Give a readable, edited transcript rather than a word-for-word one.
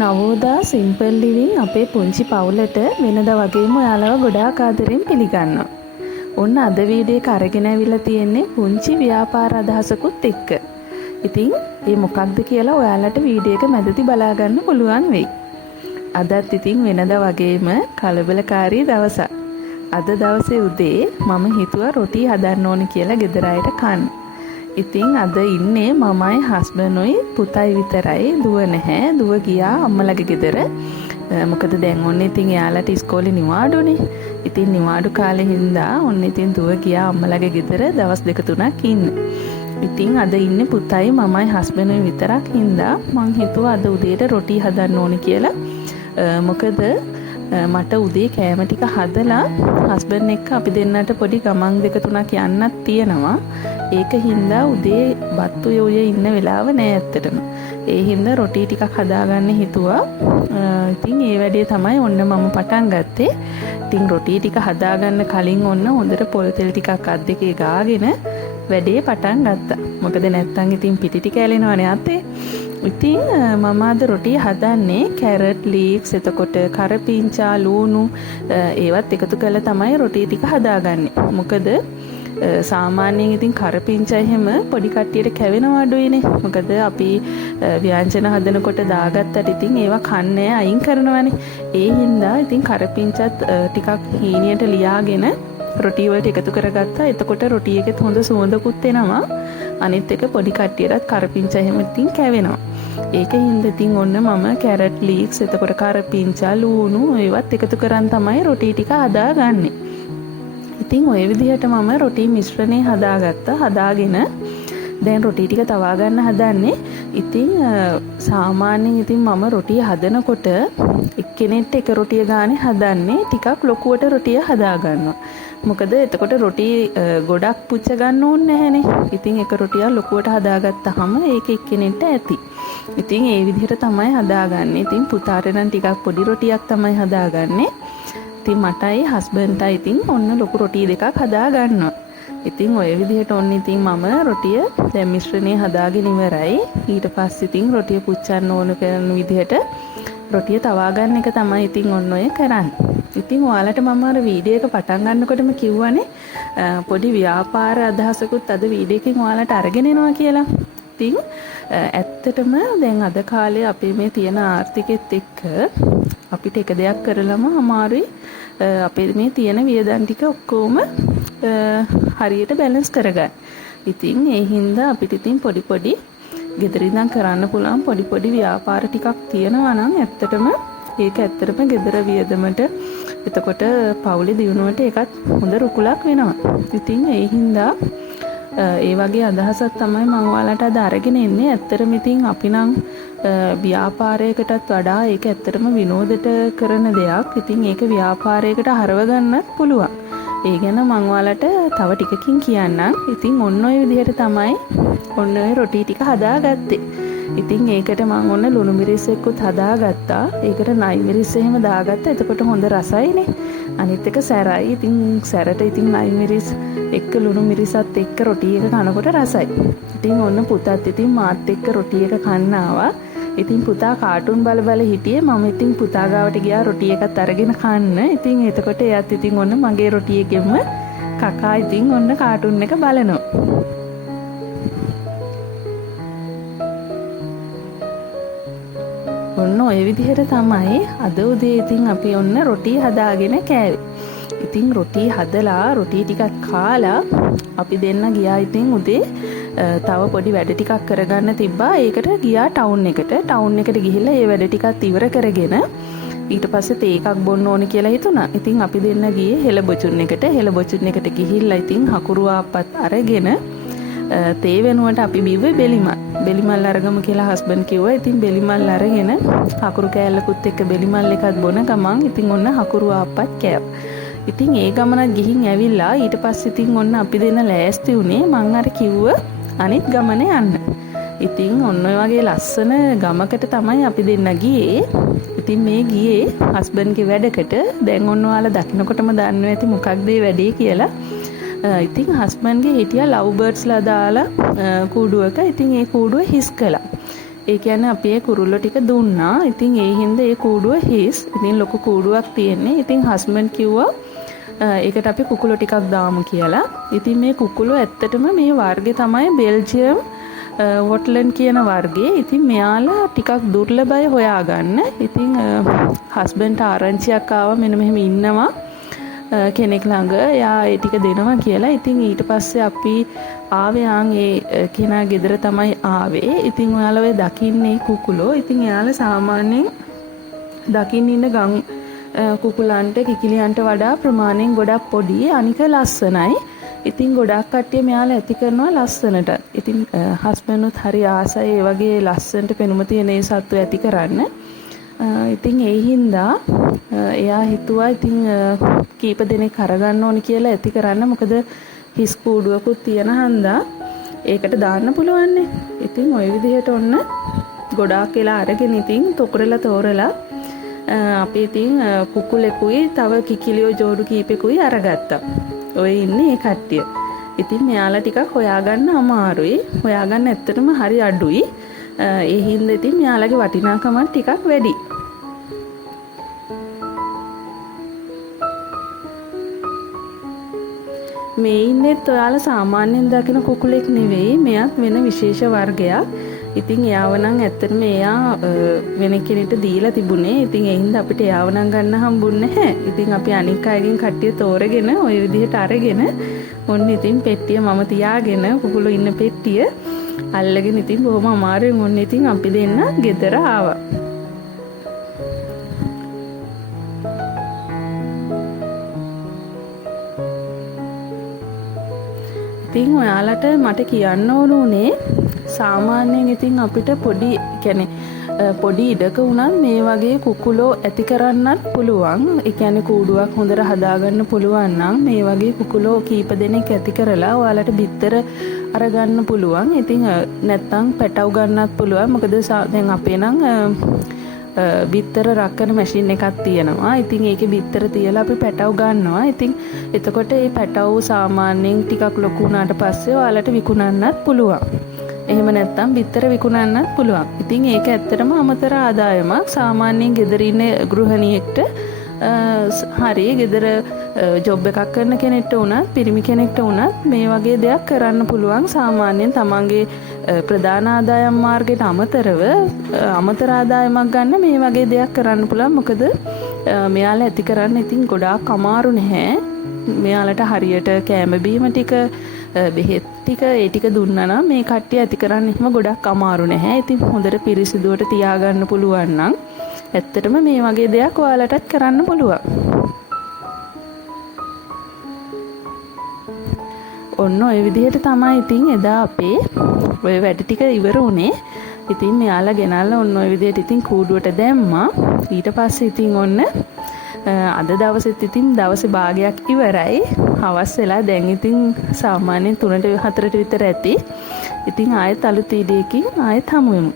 නවෝදා simple living අපේ පුංචි පවුලට වෙනදා වගේම ඔයාලව ගොඩාක් ආදරෙන් පිළිගන්නවා. ඔන්න අද වීඩියෝ එක අරගෙන ඇවිල්ලා තියෙන්නේ පුංචි ව්‍යාපාර අදහසකුත් එක්ක. ඉතින් මේ මොකක්ද කියලා ඔයාලට වීඩියෝ එක මැදදී බලා ගන්න පුළුවන් වෙයි. අදත් ඉතින් වෙනදා වගේම කලබලකාරී දවසක්. අද දවසේ උදේ මම හිතුවා රොටි හදන්න ඕනේ කියලා ගෙදර අයට කන්න. ඉතින් අද ඉන්නේ මමයි හස්බන්ඩ්ුයි පුතයි විතරයි. දුව නැහැ. දුව ගියා අම්මලගේ ගෙදර. මොකද දැන් ඔන්න ඉතින් එයාලට ඉස්කෝලේ නිවාඩුනේ. ඉතින් නිවාඩු කාලේ හින්දා ඔන්න ඉතින් දුව ගියා අම්මලගේ ගෙදර දවස් 2-3ක් ඉන්න. ඉතින් අද ඉන්නේ පුතයි මමයි හස්බන්ඩ්ුයි විතරක් හින්දා මං හිතුවා අද උදේට රොටි හදන්න ඕනේ කියලා. මොකද මට උදේ කෑම ටික හදලා හස්බන්ඩ් එක්ක අපි දෙන්නට පොඩි ගමන් 2-3ක් යන්නත් තියෙනවා. ඒක හින්දා උදේ බත් උය ඉන්න වෙලාව නෑ ඇත්තටම. ඒ හින්දා රොටි ටිකක් හදාගන්න හිතුවා. ඉතින් ඒ වැඩේ තමයි ඔන්න මම පටන් ගත්තේ. ඉතින් රොටි ටික හදාගන්න කලින් ඔන්න හොඳට පොල් තෙල් ටිකක් අත් දෙකේ ගාගෙන වැඩේ පටන් ගත්තා. මොකද නැත්තම් ඉතින් පිටි ටික ඇලෙනවනේ අතේ. ඉතින් මම අද රොටි හදන්නේ කැරට් ලීක්ස්, එතකොට කරපිංචා, ලූණු ඒවත් එකතු කරලා තමයි රොටි ටික හදාගන්නේ. මොකද සාමාන්‍යයෙන් ඉතින් කරපිංචා එහෙම පොඩි කට්ටියට කැවෙනවා අඩුයිනේ. මොකද අපි ව්‍යංජන හදනකොට දාගත්තට ඉතින් ඒවා කන්නේ අයින් කරනවානේ. ඒ හින්දා ඉතින් කරපිංචත් ටිකක් හීනියට ලියාගෙන රොටි වලට එකතු කරගත්තා. එතකොට රොටි එකෙත් හොඳ සුවඳකුත් එනවා. අනිත් එක පොඩි කට්ටියටත් කරපිංචා එහෙම ඉතින් කැවෙනවා. ඒක හින්දා ඉතින් ඔන්න මම කැරට් ලීක්ස්, එතකොට කරපිංචා, ලූණු ඒවත් එකතු කරන් තමයි රොටි ටික හදාගන්නේ. ඉතින් ওই විදිහට මම රොටි මිශ්‍රණය හදාගත්තා. හදාගෙන දැන් රොටි ටික තවා ගන්න හදන්නේ. ඉතින් සාමාන්‍යයෙන් ඉතින් මම රොටිය හදනකොට එක්කෙනෙක්ට එක රොටිය ගානේ හදන්නේ. ටිකක් ලොකුවට රොටිය හදා ගන්නවා. මොකද එතකොට රොටි ගොඩක් පුච්ච ගන්න ඕනේ නැහැනේ. ඉතින් එක රොටියක් ලොකුවට හදාගත්තාම ඒක එක්කෙනෙක්ට ඇති. ඉතින් ඒ විදිහට තමයි හදාගන්නේ. ඉතින් පුතාට නම් ටිකක් පොඩි රොටියක් තමයි හදාගන්නේ. ඉතින් මටයි හස්බන්ඩ්ටයි ඉතින් ඔන්න ලොකු රොටි දෙකක් හදා ගන්නවා. ඉතින් ඔය විදිහට ඔන්න ඉතින් මම රොටිය දැන් මිශ්‍රණය හදාගෙන ඉවරයි. ඊට පස්සේ ඉතින් රොටිය පුච්චන්න ඕන කරන විදිහට රොටිය තවා ගන්න එක තමයි ඉතින් ඔන්න ඔය කරන්නේ. ඉතින් ඔයාලට මම අර වීඩියෝ එක පටන් ගන්නකොටම කිව්වනේ පොඩි ව්‍යාපාර අදහසකුත් අද වීඩියෝ එකෙන් ඔයාලට අරගෙන එනවා කියලා. ඉතින් ඇත්තටම දැන් අද කාලේ අපේ මේ තියෙන ආර්ථිකෙත් එක්ක අපිට එක දෙයක් කරලම අමාරුයි. අපේ මේ තියෙන වියදම් ටික ඔක්කොම හරියට බැලන්ස් කරගන්න. ඉතින් ඒ හින්දා අපිට ඉතින් පොඩි ගෙදර ඉඳන් කරන්න පුළුවන් පොඩි ව්‍යාපාර ටිකක් තියෙනවා නම් ඇත්තටම ඒක ඇත්තටම ගෙදර වියදමට, එතකොට පවුලේ දියුණුවට ඒකත් හොඳ රුකුලක් වෙනවා. ඉතින් ඒ හින්දා ඒ වගේ අදහසක් තමයි මම ඔයාලට අද අරගෙන එන්නේ. ඇත්තටම ඉතින් අපි නම් ව්‍යාපාරයකටත් වඩා ඒක ඇත්තටම විනෝදයට කරන දෙයක්. ඉතින් ඒක ව්‍යාපාරයකට හරව ගන්නත් පුළුවන්. ඒ ගැන මම ඔයාලට තව ටිකකින් කියන්නම්. ඉතින් ඔන්න ඔය විදිහට තමයි ඔන්න ඔය රොටි ටික හදාගත්තේ. ඉතින් ඒකට මම ඔන්න ලුණු මිරිස් එක්කත් හදාගත්තා. ඒකට නයි මිරිස් එහෙම දාගත්තා. එතකොට හොඳ රසයිනේ. අනිත් එක සැරයි. ඉතින් සැරට ඉතින් නයි මිරිස් එක්ක ලුණු මිරිසත් එක්ක රොටි එක කනකොට රසයි. ඉතින් ඔන්න පුතත් ඉතින් මාත් එක්ක රොටි එක කන්න ආවා. ඉතින් පුතා කාටුන් බල හිටියේ. මම ඉතින් පුතා ගාවට ගියා රොටි එකත් අරගෙන කන්න. ඉතින් එතකොට එයාත් ඉතින් ඔන්න මගේ රොටි එකෙම කකා ඉතින් ඔන්න කාටුන් එක බලනවා. ඔන්න ඔය විදිහට තමයි අද උදේ ඉතින් අපි ඔන්න රොටි හදාගෙන කෑවේ. ඉතින් රොටි හදලා රොටි ටිකක් කාලා අපි දෙන්න ගියා ඉතින් උදේ තව පොඩි වැඩ ටිකක් කරගන්න තිබ්බා. ඒකට ගියා ටවුන් එකට. ටවුන් එකට ගිහිල්ලා ඒ වැඩ ටිකත් ඉවර කරගෙන ඊට පස්සේ තේ එකක් බොන්න ඕනේ කියලා හිතුණා. ඉතින් අපි දෙන්න ගියේ හෙළ බොචුන් එකට. හෙළ බොචුන් එකට ගිහිල්ලා ඉතින් හකුරු ආප්පත් අරගෙන තේ වෙනුවට අපි බිව්වේ බෙලිමල්. බෙලිමල් අරගමු කියලා හස්බන්ඩ් කිව්වා. ඉතින් බෙලිමල් අරගෙන හකුරු කෑල්ලකුත් එක්ක බෙලිමල් එකත් බොන ගමන් ඉතින් ඔන්න හකුරු ආප්පත් කෑවා. ඉතින් ඒ ගමනත් ගිහින් ඇවිල්ලා ඊට පස්සේ ඉතින් ඔන්න අපි දෙන්න ලෑස්ති වුණේ මං අර කිව්ව අනිත් ගමනේ යන්න. ඉතින් ඔන්න ඔය වගේ ලස්සන ගමකට තමයි අපි දෙන්න ගියේ. ඉතින් මේ ගියේ හස්බන්ඩ්ගේ වැඩකට. දැන් ඔන්න ඔයාලා දකින්නකොටම දන්නවා ඇති මොකක්ද මේ වැඩේ කියලා. ඉතින් හස්බන්ඩ්ගේ හිටියා ලව් බර්ඩ්ස්ලා දාලා කූඩුවක. ඉතින් ඒ කූඩුව හිස් කළා. ඒ කියන්නේ අපි ඒ කුරුල්ලෝ ටික දුන්නා. ඉතින් ඒ හින්දා ඒ කූඩුව හිස්. ඉතින් ලොකු කූඩුවක් තියෙන්නේ. ඉතින් හස්බන්ඩ් කිව්වා ඒකට අපි කුකුලෝ ටිකක් දාමු කියලා. ඉතින් මේ කුකුලෝ ඇත්තටම මේ වර්ගය තමයි බෙල්ජියම් වොට්ලන් කියන වර්ගේ. ඉතින් මෙයාලා ටිකක් දුර්ලභයි හොයාගන්න. ඉතින් හස්බන්ඩ්ට ආරංචියක් ආවා මෙන්න මෙහෙම ඉන්නවා කෙනෙක් ළඟ. එයා ඒ ටික දෙනවා කියලා. ඉතින් ඊට පස්සේ අපි ආවේ ඒ කෙනා ගෙදර තමයි ආවේ. ඉතින් ඔයාලා ඔය දකින්නේ කුකුලෝ. ඉතින් එයාලා සාමාන්‍යයෙන් දකින්න ඉන්න ගම් කුකුලන්ට කිකිලියන්ට වඩා ප්‍රමාණයෙන් ගොඩක් පොඩි. අනික ලස්සනයි. ඉතින් ගොඩක් කට්ටිය මෙයාලා ඇති කරනවා ලස්සනට. ඉතින් හස්බන්ඩ්ුත් හරි ආසයි ඒ වගේ ලස්සනට පෙනුම තියෙන ඒ සත්තු ඇති කරන්න. ඉතින් ඒ හින්දා එයා හිතුවා ඉතින් කීප දෙනෙක් අරගන්න ඕනි කියලා ඇති කරන්න. මොකද හිස් කූඩුවකුත් තියෙන හන්දා ඒකට දාන්න පුළුවන්නේ. ඉතින් ওই විදිහට ඔන්න ගොඩාක් වෙලා අරගෙන ඉතින් තොරලා අපි ඉතින් කුකුලෙකුයි තව කිකිලියෝ ජෝඩු කීපෙකුයි අරගත්තා. ඔය ඉන්නේ ඒ කට්ටිය. ඉතින් මෙයාලා ටිකක් හොයාගන්න අමාරුයි. හොයාගන්න ඇත්තටම හරි අඩුයි. ඒ හින්දා ඉතින් මෙයාලගේ වටිනාකම ටිකක් වැඩි. මේ ඉන්නේත් ඔයාලා සාමාන්‍යයෙන් දකින කුකුලෙක් නෙවෙයි. මෙයාත් වෙන විශේෂ වර්ගයක්. ඉතින් එයාව නම් ඇත්තටම එයා වෙන කෙනෙක්ට දීලා තිබුණේ. ඉතින් ඒ හින්දා අපිට එයාව නම් ගන්න හම්බුන්නේ නැහැ. ඉතින් අපි අනික් අයගෙන් කට්ටිය තෝරගෙන ওই විදිහට අරගෙන ඔන්න ඉතින් පෙට්ටිය මම තියාගෙන කුකුලෝ ඉන්න පෙට්ටිය අල්ලගෙන ඉතින් බොහොම අමාරුවෙන් ඔන්න ඉතින් අපි දෙන්න ගෙදර ආවා. ඉතින් ඔයාලට මට කියන්න ඕනේ සාමාන්‍යයෙන් ඉතින් අපිට පොඩි ඉඩක වුණත් මේ වගේ කුකුලෝ ඇති කරන්නත් පුළුවන්. ඒ කියන්නේ කූඩුවක් හොඳට හදාගන්න පුළුවන් නම් මේ වගේ කුකුලෝ කීප දෙනෙක් ඇති කරලා ඔයාලට බිත්තර අරගන්න පුළුවන්. ඉතින් නැත්තම් පැටව ගන්නත් පුළුවන්. මොකද දැන් අපේ නම් බිත්තර රක්කන මැෂින් එකක් තියෙනවා. ඉතින් ඒකේ බිත්තර තියලා අපි පැටව ගන්නවා. ඉතින් එතකොට මේ පැටව සාමාන්‍යයෙන් ටිකක් ලොකු වුණාට පස්සේ ඔයාලට විකුණන්නත් පුළුවන්. එහෙම නැත්නම් බිත්තර විකුණන්නත් පුළුවන්. ඉතින් ඒක ඇත්තටම අමතර ආදායමක්. සාමාන්‍යයෙන් ගෙදර ඉන්න ගෘහණියෙක්ට හරිය ගෙදර ජොබ් එකක් කරන කෙනෙක්ට වුණත් පිරිමි කෙනෙක්ට වුණත් මේ වගේ දෙයක් කරන්න පුළුවන්. සාමාන්‍යයෙන් තමන්ගේ ප්‍රධාන ආදායම් මාර්ගයට අමතර ආදායමක් ගන්න මේ වගේ දෙයක් කරන්න පුළුවන්. මොකද මෙයාලා ඇති කරන්න ඉතින් ගොඩාක් අමාරු නැහැ. මෙයාලට හරියට කෑම බීම ටික බෙහෙත් ටික ඒ ටික දුන්නා නම් මේ කට්ටිය ඇති කරන්න එහෙම ගොඩක් අමාරු නැහැ. ඉතින් හොඳට පිරිසිදුවට තියාගන්න පුළුවන් නම් ඇත්තටම මේ වගේ දෙයක් ඔයාලටත් කරන්න පුළුවන්. ඔන්න ඔය විදිහට තමයි ඉතින් එදා අපේ ඔය වැඩ ටික ඉවර වුණේ. ඉතින් මෙයාලා ගෙනල්ලා ඔන්න ඔය විදිහට ඉතින් කූඩුවට දැම්මා. ඊට පස්සේ ඉතින් ඔන්න අද දවසෙත් ඉතින් දවසේ භාගයක් ඉවරයි. හවස් වෙලා දැන් ඉතින් සාමාන්‍යයෙන් 3ට 4ට විතර ඇති. ඉතින් ආයෙත් අලුත් වීඩියෝකින් ආයෙත් හමු වෙමු.